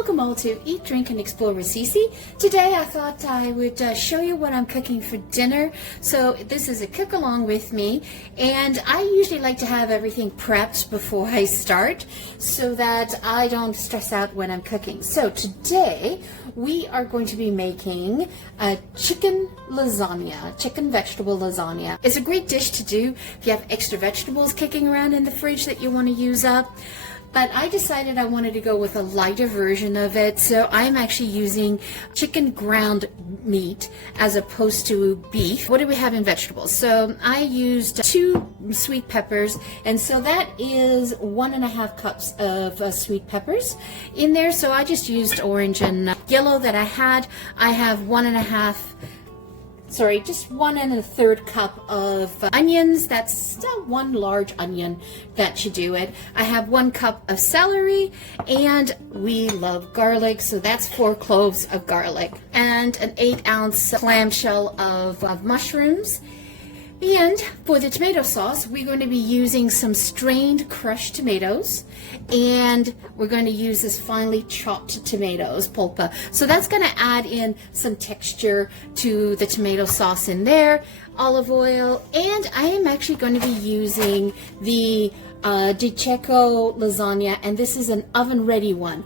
Welcome all to Eat, Drink, and Explore with Cece. Today I thought I would show you what I'm cooking for dinner. So this is a cook along with me, and I usually like to have everything prepped before I start so that I don't stress out when I'm cooking. So today we are going to be making a chicken lasagna, chicken vegetable lasagna. It's a great dish to do if you have extra vegetables kicking around in the fridge that you want to use up. But I decided I wanted to go with a lighter version of it, so I'm actually using chicken ground meat as opposed to beef. What do we have in vegetables? So I used 2 sweet peppers, and so that is 1.5 cups of sweet peppers in there. So I just used orange and yellow that I had. I have 1 1/3 cup of onions. That's still 1 large onion that should do it. I have 1 cup of celery, and we love garlic, so that's 4 cloves of garlic, and an 8-ounce clamshell of mushrooms. And for the tomato sauce, we're going to be using some strained crushed tomatoes, and we're going to use this finely chopped tomatoes, pulpa. So that's going to add in some texture to the tomato sauce in there, olive oil, and I am actually going to be using the Di Cecco lasagna, and this is an oven-ready one.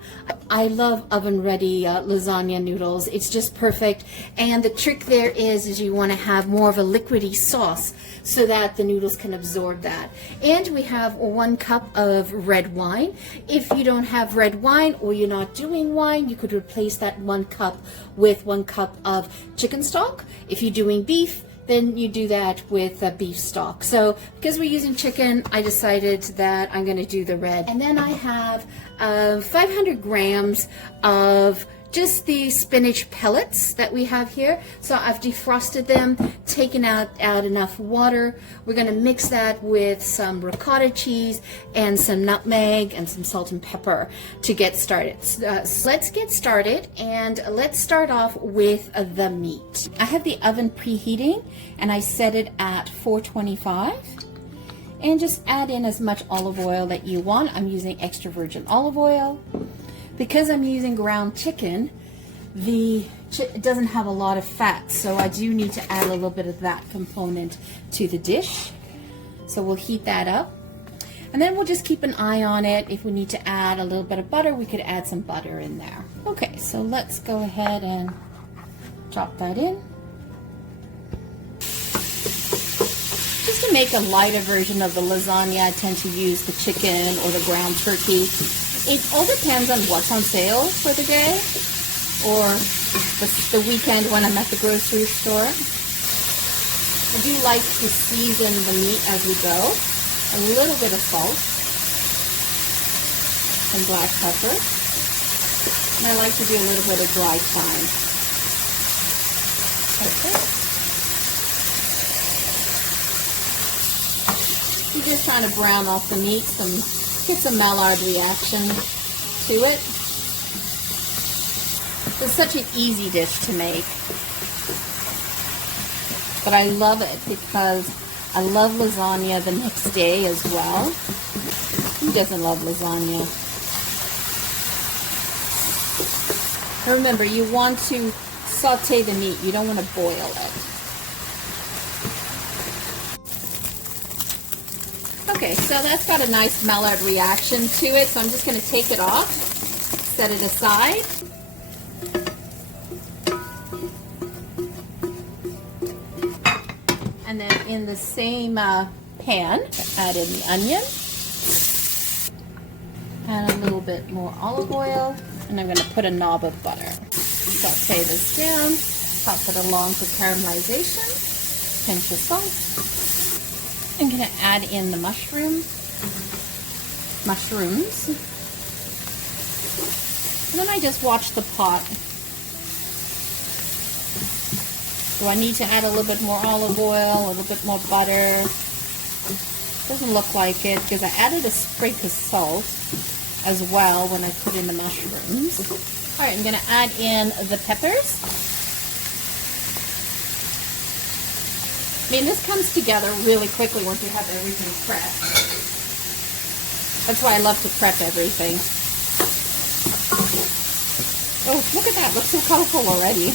I love oven-ready lasagna noodles. It's just perfect, and the trick there is you want to have more of a liquidy sauce so that the noodles can absorb that. And we have 1 cup of red wine. If you don't have red wine or you're not doing wine, you could replace that 1 cup with 1 cup of chicken stock. If you're doing beef, then you do that with beef stock. So because we're using chicken, I decided that I'm going to do the red. And then I have 500 grams of just the spinach pellets that we have here. So I've defrosted them, taken out enough water. We're going to mix that with some ricotta cheese and some nutmeg and some salt and pepper to get started. So let's get started, and let's start off with the meat. I have the oven preheating, and I set it at 425. And just add in as much olive oil that you want. I'm using extra virgin olive oil. Because I'm using ground chicken, it doesn't have a lot of fat, so I do need to add a little bit of that component to the dish. So we'll heat that up, and then we'll just keep an eye on it. If we need to add a little bit of butter, we could add some butter in there. Okay, so let's go ahead and drop that in. Just to make a lighter version of the lasagna, I tend to use the chicken or the ground turkey. It all depends on what's on sale for the day or the weekend when I'm at the grocery store. I do like to season the meat as we go. A little bit of salt and black pepper. And I like to do a little bit of dry thyme. Okay. You're just trying to brown off the meat, get some Maillard reaction to it. It's such an easy dish to make, but I love it because I love lasagna the next day as well. Who doesn't love lasagna? Remember, you want to saute the meat. You don't want to boil it. Okay, so that's got a nice Maillard reaction to it, so I'm just going to take it off, set it aside. And then in the same pan, add in the onion, add a little bit more olive oil, and I'm going to put a knob of butter. Saute this down, pop it along for caramelization, pinch of salt. I'm going to add in the mushrooms. And then I just watch the pot. Do I need to add a little bit more olive oil, a little bit more butter? Doesn't look like it because I added a sprig of salt as well when I put in the mushrooms. All right, I'm going to add in the peppers. I mean, this comes together really quickly once you have everything prepped. That's why I love to prep everything. Oh, look at that. Looks so colorful already.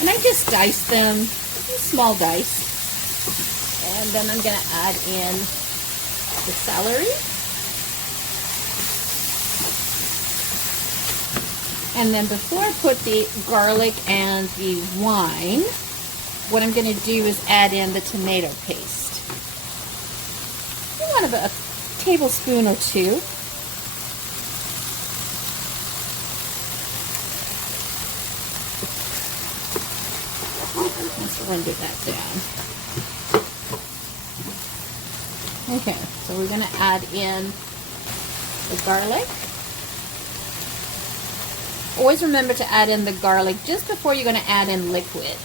And I just diced them, small dice. And then I'm going to add in the celery. And then before I put the garlic and the wine, what I'm going to do is add in the tomato paste. You want about a tablespoon or two. Let's render that down. Okay, so we're going to add in the garlic. Always remember to add in the garlic just before you're going to add in liquid.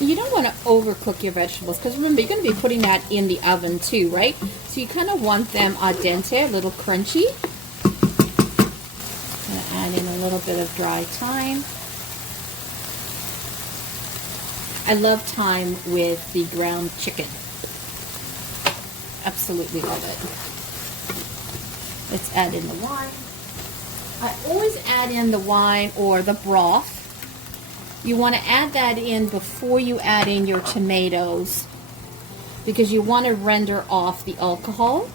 You don't want to overcook your vegetables because remember, you're going to be putting that in the oven too, right? So you kind of want them al dente, a little crunchy. I'm going to add in a little bit of dry thyme. I love thyme with the ground chicken. Absolutely love it. Let's add in the wine. I always add in the wine or the broth. You want to add that in before you add in your tomatoes because you want to render off the alcohol.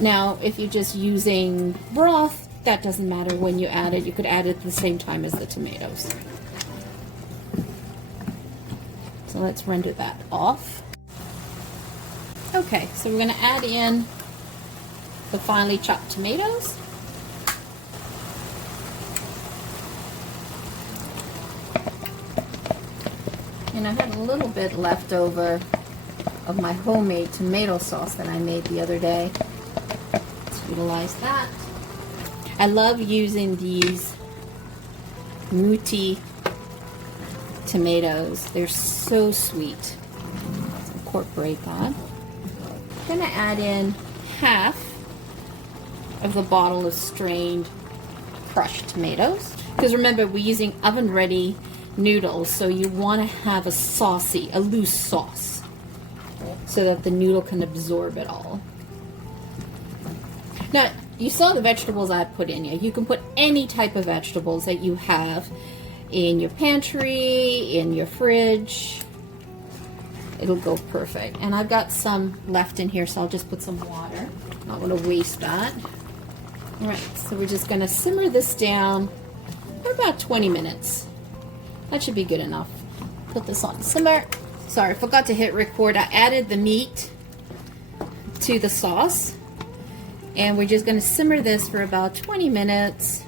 Now, if you're just using broth, that doesn't matter when you add it. You could add it at the same time as the tomatoes. So let's render that off. Okay, so we're going to add in the finely chopped tomatoes. And I had a little bit left over of my homemade tomato sauce that I made the other day. Let's utilize that. I love using these melty tomatoes. They're so sweet. Let's incorporate that. I'm going to add in half of the bottle of strained crushed tomatoes. Because remember, we're using oven-ready noodles, so you want to have a loose sauce so that the noodle can absorb it all. Now, you saw the vegetables I put in here. You can put any type of vegetables that you have in your pantry, in your fridge. It'll go perfect. And I've got some left in here, so I'll just put some water. Not going to waste that. All right, so we're just going to simmer this down for about 20 minutes. That should be good enough. Put this on simmer. Sorry, I forgot to hit record. I added the meat to the sauce. And we're just going to simmer this for about 20 minutes.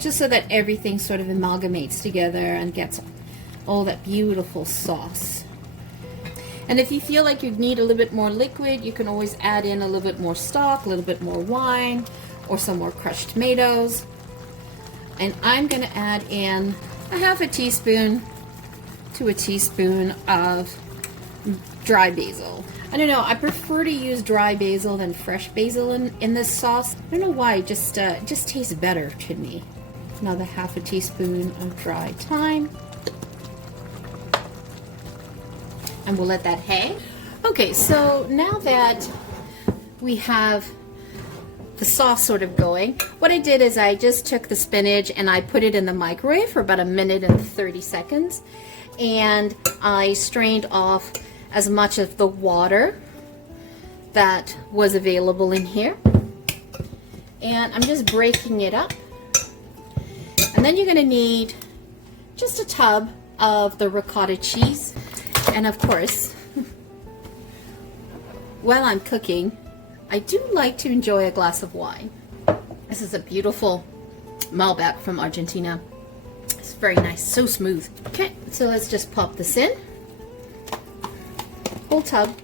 Just so that everything sort of amalgamates together and gets all that beautiful sauce. And if you feel like you need a little bit more liquid, you can always add in a little bit more stock, a little bit more wine, or some more crushed tomatoes. And I'm going to add in a half a teaspoon to a teaspoon of dry basil. I don't know, I prefer to use dry basil than fresh basil in this sauce. I don't know why, it just tastes better to me. Another half a teaspoon of dry thyme. And we'll let that hang. Okay, so now that we have the sauce sort of going, what I did is I just took the spinach and I put it in the microwave for about 1 minute and 30 seconds. And I strained off as much of the water that was available in here. And I'm just breaking it up. And then you're going to need just a tub of the ricotta cheese. And of course, while I'm cooking, I do like to enjoy a glass of wine. This is a beautiful Malbec from Argentina. It's very nice, so smooth. Okay, so let's just pop this in. Whole tub.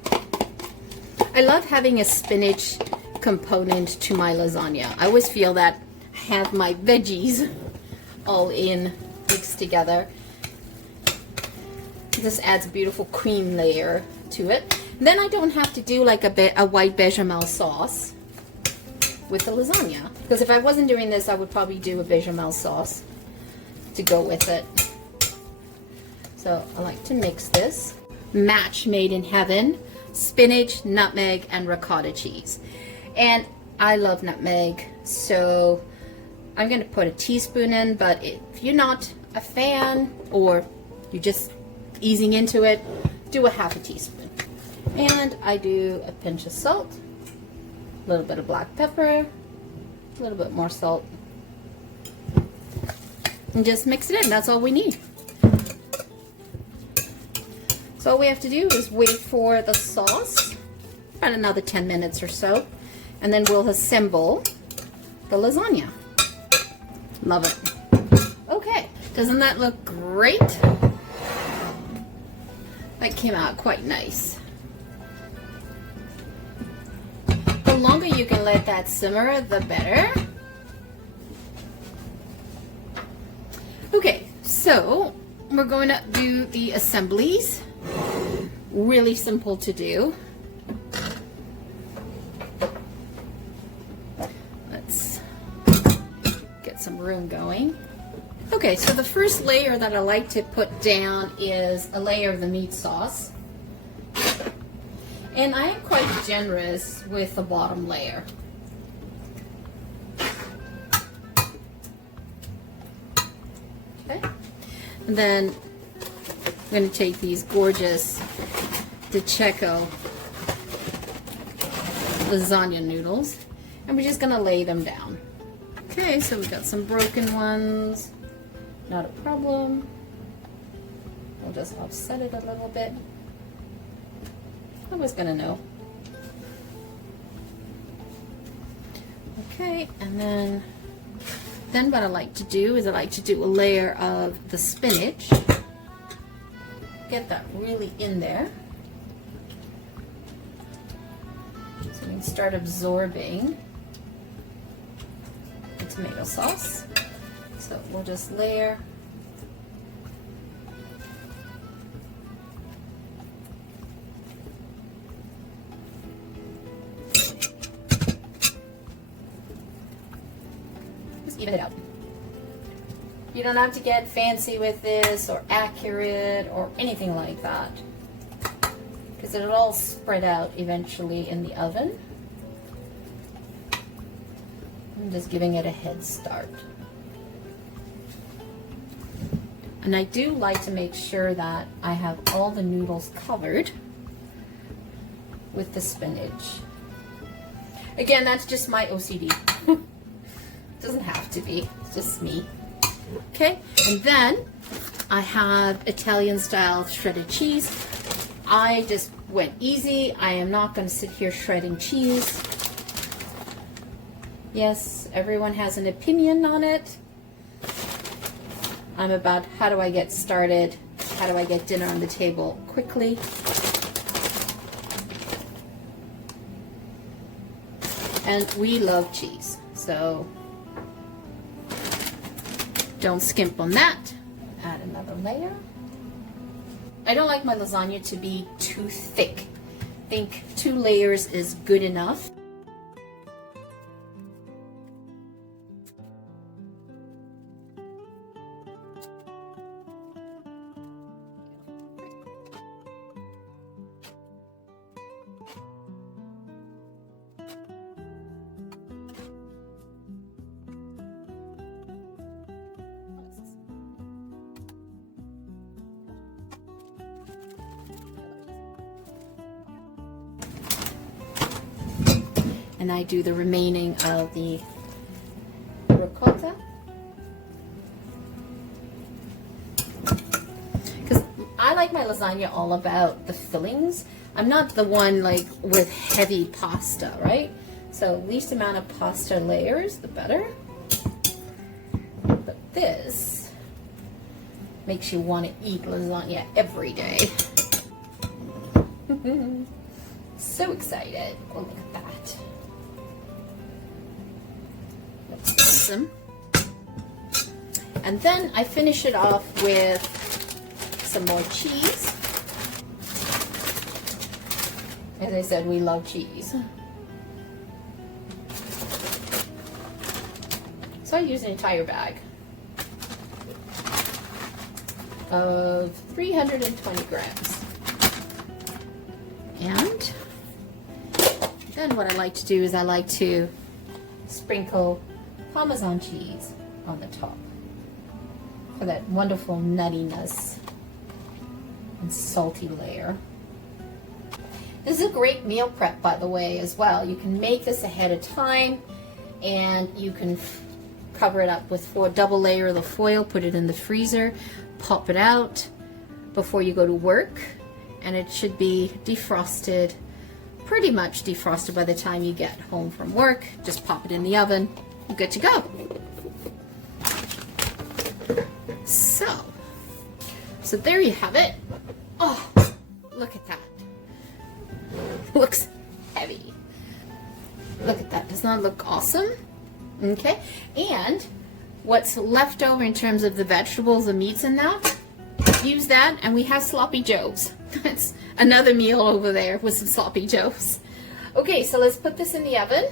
I love having a spinach component to my lasagna. I always feel that I have my veggies all in mixed together. This adds a beautiful cream layer to it. And then I don't have to do like a white bechamel sauce with the lasagna. Because if I wasn't doing this, I would probably do a bechamel sauce to go with it. So I like to mix this. Match made in heaven. Spinach, nutmeg, and ricotta cheese. And I love nutmeg, so I'm going to put a teaspoon in, but if you're not a fan or you're just easing into it, do a half a teaspoon. And I do a pinch of salt, a little bit of black pepper, a little bit more salt, and just mix it in. That's all we need. So all we have to do is wait for the sauce, about another 10 minutes or so, and then we'll assemble the lasagna. Love it. Okay, doesn't that look great? That came out quite nice. The longer you can let that simmer, the better. Okay, so we're going to do the assemblies. Really simple to do. Let's get some room going. Okay, so the first layer that I like to put down is a layer of the meat sauce. And I am quite generous with the bottom layer. Okay, and then I'm going to take these gorgeous DiCecco lasagna noodles, and we're just going to lay them down. Okay, so we got some broken ones. Not a problem. We'll just offset it a little bit. I was going to know. Okay, and then what I like to do is I like to do a layer of the spinach. Get that really in there. So we can start absorbing the tomato sauce. So we'll just layer. Just even it out. You don't have to get fancy with this or accurate or anything like that, because it'll all spread out eventually in the oven. I'm just giving it a head start. And I do like to make sure that I have all the noodles covered with the spinach. Again, that's just my OCD. Doesn't have to be, it's just me. Okay, and then I have Italian style shredded cheese. I just went easy. I am not going to sit here shredding cheese. Yes, everyone has an opinion on it. I'm about how do I get started? How do I get dinner on the table quickly? And we love cheese, so don't skimp on that. Add another layer. I don't like my lasagna to be too thick. I think 2 layers is good enough. And I do the remaining of the ricotta. Because I like my lasagna all about the fillings. I'm not the one like with heavy pasta, right? So least amount of pasta layers, the better. But this makes you want to eat lasagna every day. So excited. Oh, look at that. Them. And then I finish it off with some more cheese. As I said, we love cheese. So I use an entire bag of 320 grams. And then what I like to do is I like to sprinkle Parmesan cheese on the top for that wonderful nuttiness and salty layer. This is a great meal prep, by the way, as well. You can make this ahead of time, and you can cover it up with a double layer of the foil, put it in the freezer, pop it out before you go to work, and it should be defrosted, pretty much defrosted by the time you get home from work. Just pop it in the oven, you're good to go. So there you have it. Oh, look at that. Looks heavy. Look at that. Does that look awesome? Okay. And what's left over in terms of the vegetables, the meats and that, use that, and we have sloppy joes. That's another meal over there with some sloppy joes. Okay, so let's put this in the oven.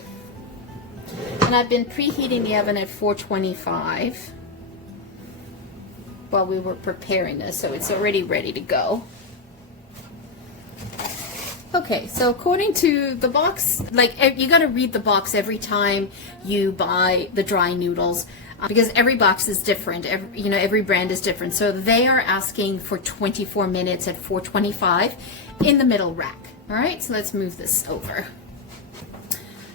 And I've been preheating the oven at 425 while we were preparing this, so it's already ready to go. Okay, so according to the box, like, you got to read the box every time you buy the dry noodles, because every box is different. Every brand is different. So they are asking for 24 minutes at 425 in the middle rack. All right, so let's move this over.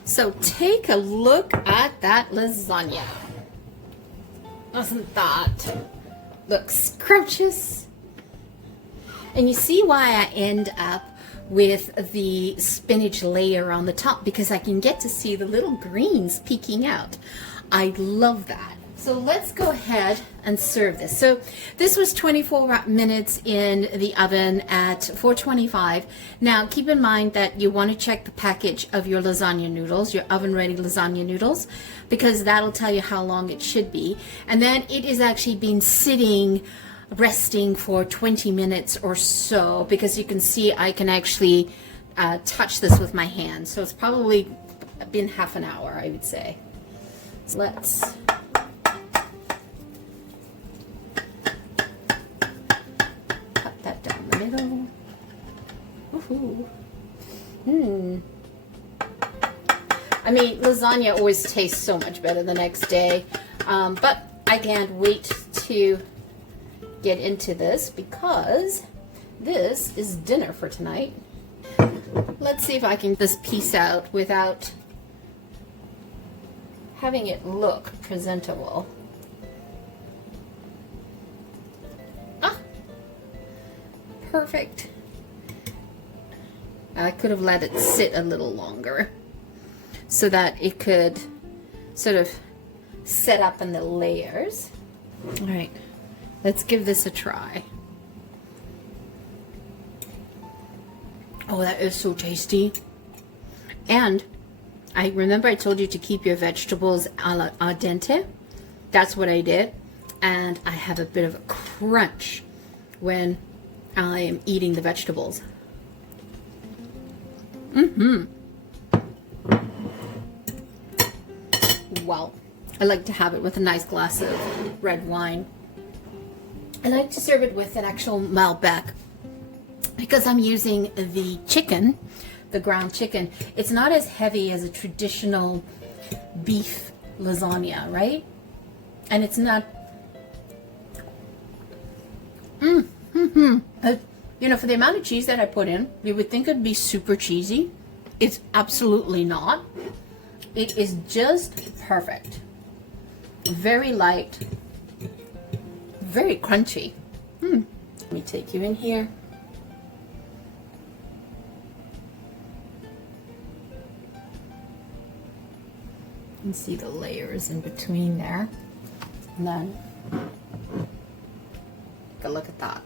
So take a look at that lasagna. Doesn't that look scrumptious? And you see why I end up with the spinach layer on the top, because I can get to see the little greens peeking out. I love that. So let's go ahead and serve this. So this was 24 minutes in the oven at 425. Now keep in mind that you want to check the package of your lasagna noodles, your oven ready lasagna noodles, because that'll tell you how long it should be. And then it is actually been sitting resting for 20 minutes or so, because you can see I can actually touch this with my hand. So it's probably been half an hour, I would say. So let's cut that down the middle. Woohoo. I mean, lasagna always tastes so much better the next day, but I can't wait to get into this, because this is dinner for tonight. Let's see if I can get this piece out without having it look presentable. Ah, perfect. I could have let it sit a little longer so that it could sort of set up in the layers. All right. Let's give this a try. Oh, that is so tasty. And I remember I told you to keep your vegetables al dente. That's what I did. And I have a bit of a crunch when I am eating the vegetables. Wow. I like to have it with a nice glass of red wine. I like to serve it with an actual Malbec, because I'm using the chicken, the ground chicken. It's not as heavy as a traditional beef lasagna, right? And it's not, you know, for the amount of cheese that I put in, you would think it'd be super cheesy. It's absolutely not. It is just perfect. Very light. Very crunchy. Let me take you in here. You can see the layers in between there. And then take a look at that.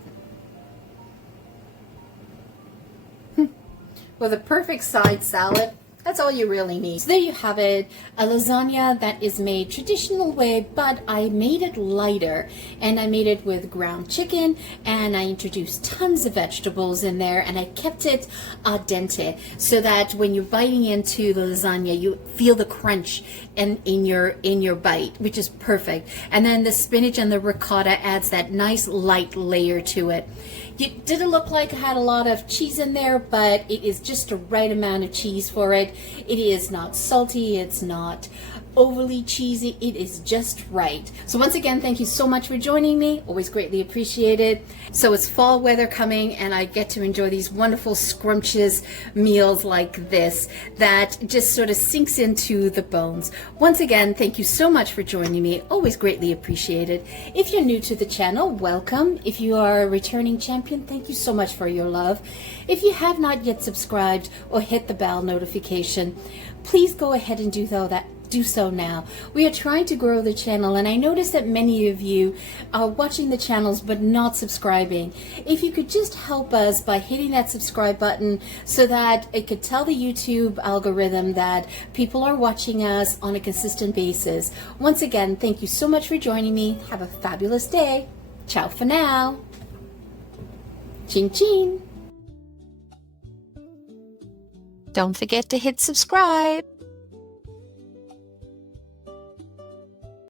With a perfect side salad, that's all you really need. So there you have it, a lasagna that is made traditional way, but I made it lighter, and I made it with ground chicken, and I introduced tons of vegetables in there, and I kept it al dente, so that when you're biting into the lasagna, you feel the crunch in your bite, which is perfect. And then the spinach and the ricotta adds that nice light layer to it. It didn't look like it had a lot of cheese in there, but it is just the right amount of cheese for it. It is not salty, it's not overly cheesy. It is just right. So once again, thank you so much for joining me. Always greatly appreciated. So it's fall weather coming, and I get to enjoy these wonderful scrumptious meals like this that just sort of sinks into the bones. Once again, thank you so much for joining me. Always greatly appreciated. If you're new to the channel, welcome. If you are a returning champion, thank you so much for your love. If you have not yet subscribed or hit the bell notification, please go ahead and do so now. We are trying to grow the channel, and I noticed that many of you are watching the channels but not subscribing. If you could just help us by hitting that subscribe button so that it could tell the YouTube algorithm that people are watching us on a consistent basis. Once again, thank you so much for joining me. Have a fabulous day. Ciao for now. Ching ching. Don't forget to hit subscribe.